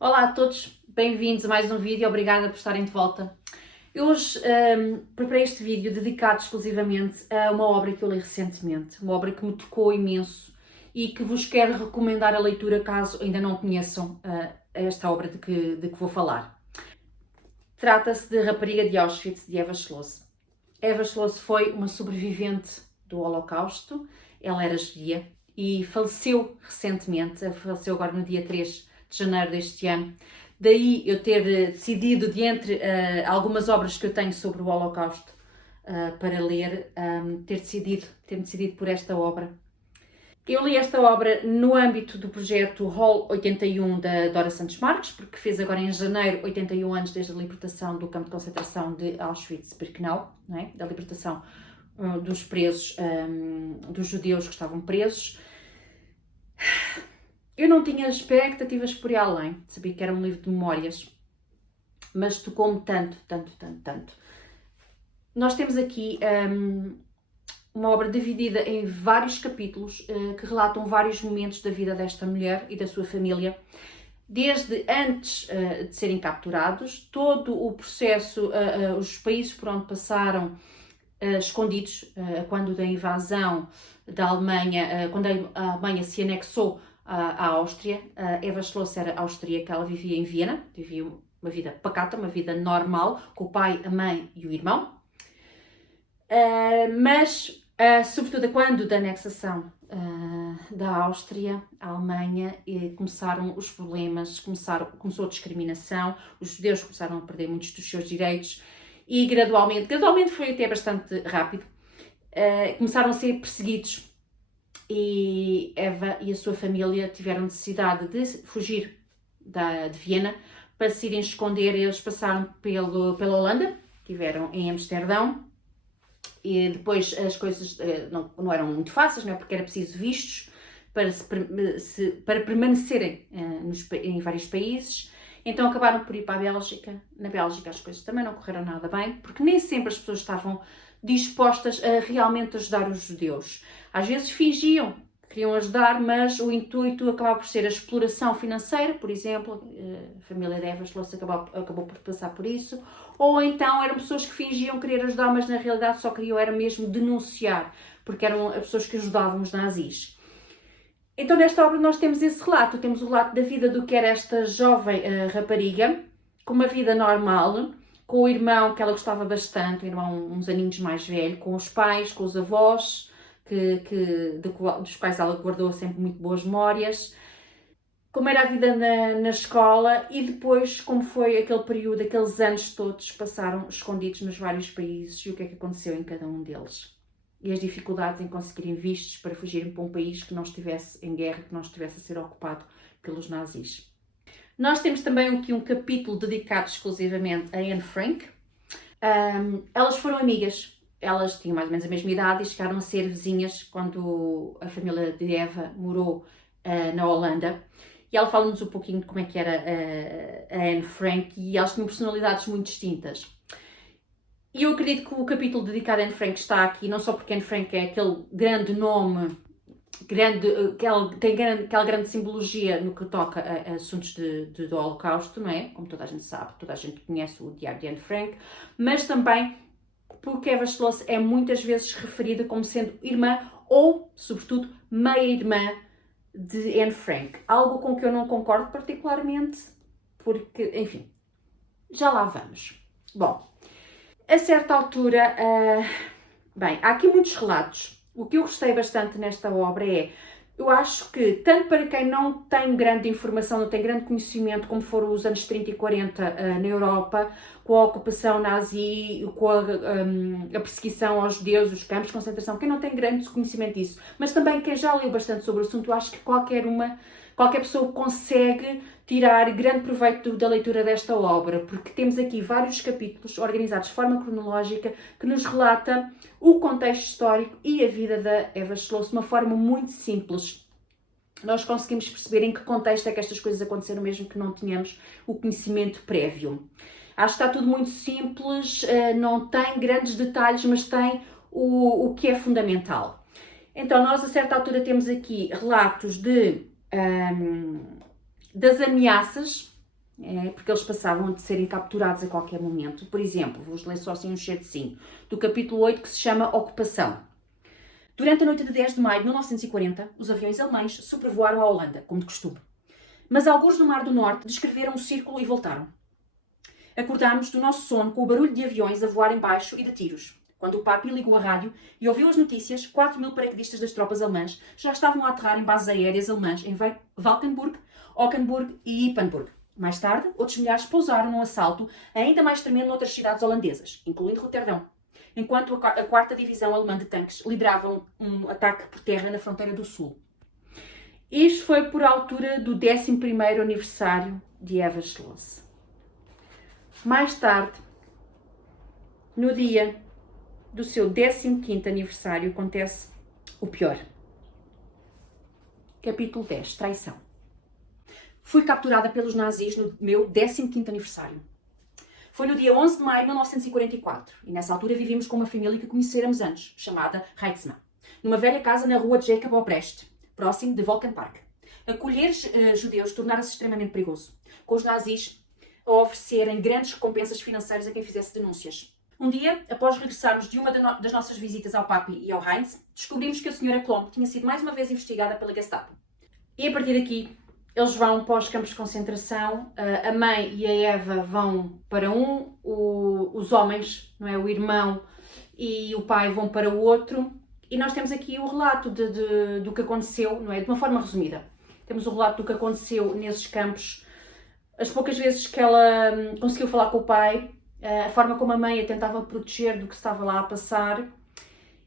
Olá a todos, bem-vindos a mais um vídeo, obrigada por estarem de volta. Eu hoje preparei este vídeo dedicado exclusivamente a uma obra que eu li recentemente, uma obra que me tocou imenso e que vos quero recomendar a leitura caso ainda não conheçam esta obra de que vou falar. Trata-se de Rapariga de Auschwitz, de Eva Schloss. Eva Schloss foi uma sobrevivente do Holocausto, ela era judia e faleceu recentemente, faleceu agora no dia 3 de janeiro deste ano. Daí eu ter decidido, de entre algumas obras que eu tenho sobre o Holocausto para ler, ter decidido por esta obra. Eu li esta obra no âmbito do projeto Hall 81 da Dora Santos Marques, porque fez agora em janeiro 81 anos desde a libertação do campo de concentração de Auschwitz-Birkenau, não é? Da libertação dos presos, dos judeus que estavam presos. Eu não tinha expectativas por ir além, sabia que era um livro de memórias, mas tocou-me tanto. Nós temos aqui uma obra dividida em vários capítulos que relatam vários momentos da vida desta mulher e da sua família, desde antes de serem capturados, todo o processo, os países por onde passaram escondidos, quando da invasão da Alemanha, quando a Alemanha se anexou à Áustria. Eva Schloss era austríaca, ela vivia em Viena, vivia uma vida pacata, uma vida normal, com o pai, a mãe e o irmão. Mas, sobretudo quando da anexação da Áustria à Alemanha, começaram os problemas, começou a discriminação, os judeus começaram a perder muitos dos seus direitos e gradualmente foi até bastante rápido, começaram a ser perseguidos e Eva e a sua família tiveram necessidade de fugir de Viena para se irem esconder. Eles passaram pela Holanda, estiveram em Amsterdão e depois as coisas não eram muito fáceis, não é? Porque era preciso vistos para permanecerem em vários países. Então acabaram por ir para a Bélgica. Na Bélgica as coisas também não correram nada bem, porque nem sempre as pessoas estavam dispostas a realmente ajudar os judeus. Às vezes fingiam que queriam ajudar, mas o intuito acabava por ser a exploração financeira, por exemplo, a família de Eva Schloss acabou por passar por isso, ou então eram pessoas que fingiam querer ajudar, mas na realidade só queriam era mesmo denunciar, porque eram as pessoas que ajudavam os nazis. Então nesta obra nós temos esse relato, temos o relato da vida do que era esta jovem rapariga, com uma vida normal, com o irmão que ela gostava bastante, o irmão uns aninhos mais velho, com os pais, com os avós, dos quais ela guardou sempre muito boas memórias, como era a vida na escola e depois como foi aquele período, aqueles anos todos passaram escondidos nos vários países e o que é que aconteceu em cada um deles. E as dificuldades em conseguirem vistos para fugirem para um país que não estivesse em guerra, que não estivesse a ser ocupado pelos nazis. Nós temos também aqui um capítulo dedicado exclusivamente a Anne Frank. Elas foram amigas, elas tinham mais ou menos a mesma idade e chegaram a ser vizinhas quando a família de Eva morou na Holanda. E ela fala-nos um pouquinho de como é que era a Anne Frank, e elas tinham personalidades muito distintas. E eu acredito que o capítulo dedicado a Anne Frank está aqui, não só porque Anne Frank é aquele grande nome, tem aquela grande simbologia no que toca a assuntos do Holocausto, não é? Como toda a gente sabe, toda a gente conhece o Diário de Anne Frank, mas também porque Eva Schloss é muitas vezes referida como sendo irmã ou, sobretudo, meia-irmã de Anne Frank. Algo com que eu não concordo particularmente, porque, enfim, já lá vamos. Bom, a certa altura, bem, há aqui muitos relatos. O que eu gostei bastante nesta obra eu acho que, tanto para quem não tem grande informação, não tem grande conhecimento, como foram os anos 30 e 40 na Europa, com a ocupação nazi, com a perseguição aos judeus, os campos de concentração, quem não tem grande conhecimento disso, mas também quem já leu bastante sobre o assunto, eu acho que qualquer pessoa consegue tirar grande proveito da leitura desta obra, porque temos aqui vários capítulos organizados de forma cronológica que nos relata o contexto histórico e a vida da Eva Schloss de uma forma muito simples. Nós conseguimos perceber em que contexto é que estas coisas aconteceram, mesmo que não tenhamos o conhecimento prévio. Acho que está tudo muito simples, não tem grandes detalhes, mas tem o que é fundamental. Então, nós a certa altura temos aqui relatos das ameaças porque eles passavam de serem capturados a qualquer momento. Por exemplo, vos ler só assim um certezinho, do capítulo 8, que se chama Ocupação. Durante a noite de 10 de maio de 1940, os aviões alemães sobrevoaram a Holanda, como de costume. Mas alguns no Mar do Norte descreveram um círculo e voltaram. Acordámos do nosso sono com o barulho de aviões a voar em baixo e de tiros. Quando o papi ligou a rádio e ouviu as notícias, 4.000 paraquedistas das tropas alemãs já estavam a aterrar em bases aéreas alemãs em Valkenburg, Ockenburg e Ypenburg. Mais tarde, outros milhares pousaram num assalto ainda mais tremendo noutras cidades holandesas, incluindo Roterdão, enquanto a 4ª Divisão Alemã de Tanques liderava um ataque por terra na fronteira do Sul. Isto foi por altura do 11º aniversário de Eva Schloss. Mais tarde, no dia do seu 15º aniversário, acontece o pior. Capítulo 10. Traição. Fui capturada pelos nazis no meu 15º aniversário. Foi no dia 11 de maio de 1944 e nessa altura vivíamos com uma família que conhecéramos antes, chamada Heitzmann, numa velha casa na rua Jacob Obrecht, próximo de Volkenpark. Acolher judeus tornara-se extremamente perigoso, com os nazis a oferecerem grandes recompensas financeiras a quem fizesse denúncias. Um dia, após regressarmos de uma das nossas visitas ao Papi e ao Heinz, descobrimos que a senhora Klomp tinha sido mais uma vez investigada pela Gestapo. E a partir daqui, eles vão para os campos de concentração, a mãe e a Eva vão para os homens, não é? O irmão e o pai vão para o outro, e nós temos aqui o relato do que aconteceu, não é? De uma forma resumida. Temos o relato do que aconteceu nesses campos, as poucas vezes que ela conseguiu falar com o pai, a forma como a mãe a tentava proteger do que estava lá a passar,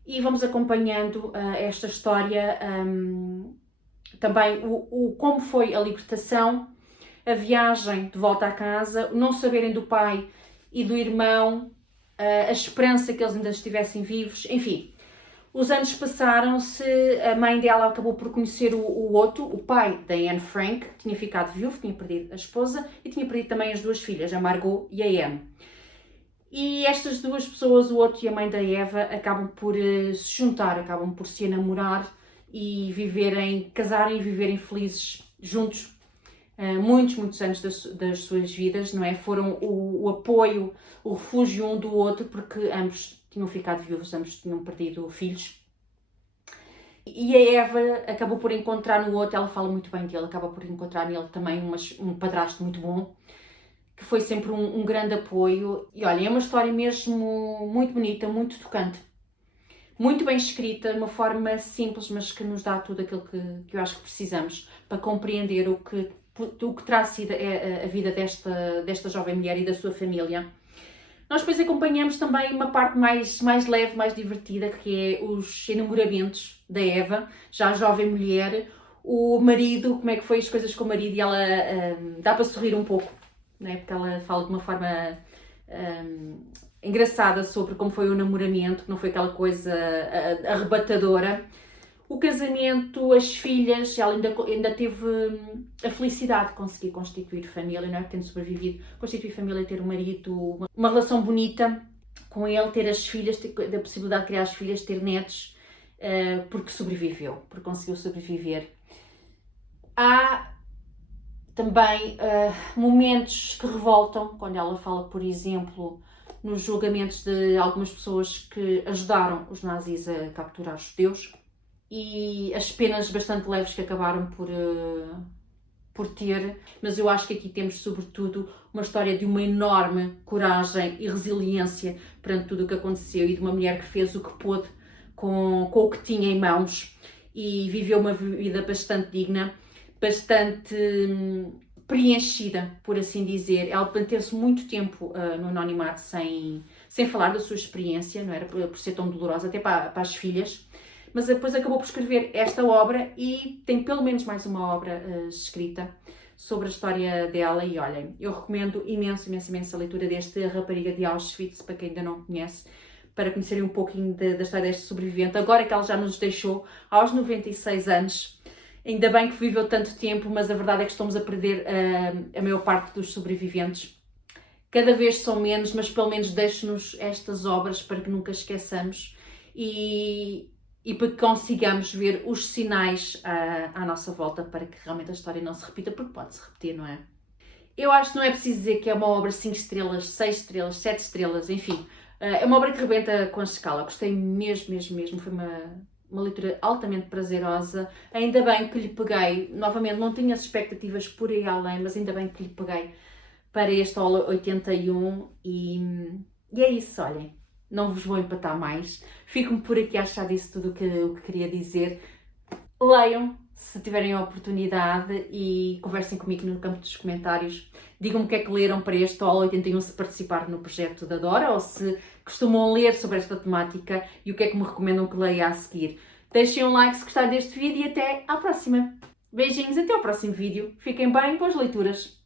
e vamos acompanhando esta história, também como foi a libertação, a viagem de volta à casa, o não saberem do pai e do irmão, a esperança que eles ainda estivessem vivos, enfim. Os anos passaram-se, a mãe dela acabou por conhecer o outro, o pai da Anne Frank, que tinha ficado viúvo, tinha perdido a esposa e tinha perdido também as duas filhas, a Margot e a Anne. E estas duas pessoas, o outro e a mãe da Eva, acabam por se juntar, acabam por se enamorar e casarem e viverem felizes juntos muitos anos das suas vidas, não é? Foram o apoio, o refúgio um do outro, porque ambos tinham ficado viúvos, ambos tinham perdido filhos. E a Eva acabou por encontrar no outro, ela fala muito bem dele, acaba por encontrar nele também um padrasto muito bom, que foi sempre um grande apoio. E olha, é uma história mesmo muito bonita, muito tocante, muito bem escrita, de uma forma simples, mas que nos dá tudo aquilo que eu acho que precisamos para compreender o que terá sido a vida desta jovem mulher e da sua família. Nós depois acompanhamos também uma parte mais leve, mais divertida, que é os enamoramentos da Eva, já a jovem mulher, o marido, como é que foi as coisas com o marido, e ela dá para sorrir um pouco, não é? Porque ela fala de uma forma engraçada sobre como foi o namoramento, que não foi aquela coisa arrebatadora. O casamento, as filhas, ela ainda teve a felicidade de conseguir constituir família, não é? Tendo sobrevivido, constituir família, ter um marido, uma relação bonita com ele, ter as filhas, ter a possibilidade de criar as filhas, ter netos, porque sobreviveu, porque conseguiu sobreviver. Há também momentos que revoltam, quando ela fala, por exemplo, nos julgamentos de algumas pessoas que ajudaram os nazis a capturar os judeus, e as penas bastante leves que acabaram por ter, mas eu acho que aqui temos sobretudo uma história de uma enorme coragem e resiliência perante tudo o que aconteceu, e de uma mulher que fez o que pôde com o que tinha em mãos e viveu uma vida bastante digna, bastante preenchida, por assim dizer. Ela manteve-se muito tempo no anonimato sem falar da sua experiência, não era por ser tão dolorosa, até para as filhas. Mas depois acabou por escrever esta obra e tem pelo menos mais uma obra escrita sobre a história dela. E olhem, eu recomendo imenso a leitura deste A Rapariga de Auschwitz, para quem ainda não conhece, para conhecerem um pouquinho da história desta sobrevivente. Agora que ela já nos deixou aos 96 anos, ainda bem que viveu tanto tempo, mas a verdade é que estamos a perder a maior parte dos sobreviventes. Cada vez são menos, mas pelo menos deixe-nos estas obras para que nunca esqueçamos e para que consigamos ver os sinais à nossa volta, para que realmente a história não se repita, porque pode-se repetir, não é? Eu acho que não é preciso dizer que é uma obra 5 estrelas, 6 estrelas, 7 estrelas, enfim. É uma obra que rebenta com a escala. Gostei mesmo, mesmo, mesmo. Foi uma leitura altamente prazerosa. Ainda bem que lhe peguei, novamente, não tinha as expectativas por aí além, mas ainda bem que lhe peguei para este Ola 81 e é isso, olhem. Não vos vou empatar mais. Fico-me por aqui a achar disso tudo o que queria dizer. Leiam, se tiverem a oportunidade, e conversem comigo no campo dos comentários. Digam-me o que é que leram para este OL 81, se participaram no projeto da Dora ou se costumam ler sobre esta temática e o que é que me recomendam que leia a seguir. Deixem um like se gostarem deste vídeo e até à próxima. Beijinhos, até ao próximo vídeo. Fiquem bem, boas leituras.